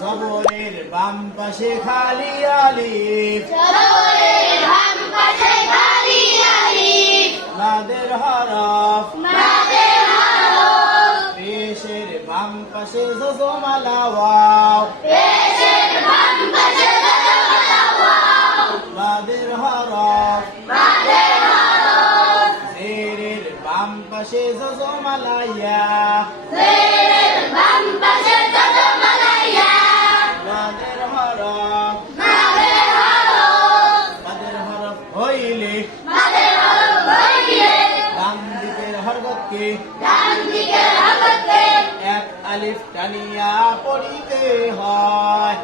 জবরের বাম পাশে খালি আলিফ, জবরের বাম পাশে খালি আলিফ, মাদের হরফ, মাদের হরফ, পেশের বাম পাশে জজমালা ওয়াও, পেশের বাম পাশে জজমালা ওয়াও, মাদের হরফ, মাদের হরফ, জেরের বাম পাশে জজমালা ইয়া, জেরের বাম পাশে জজমালা ইয়া, মাদের হরফ, মাদের হরফ, মাদের হরফ হইলে মাদের হরফ হইলে ডান দিকের হরকতকে ডান দিকের হরকতকে এক আলিফ টানিয়া পড়িতে হয়।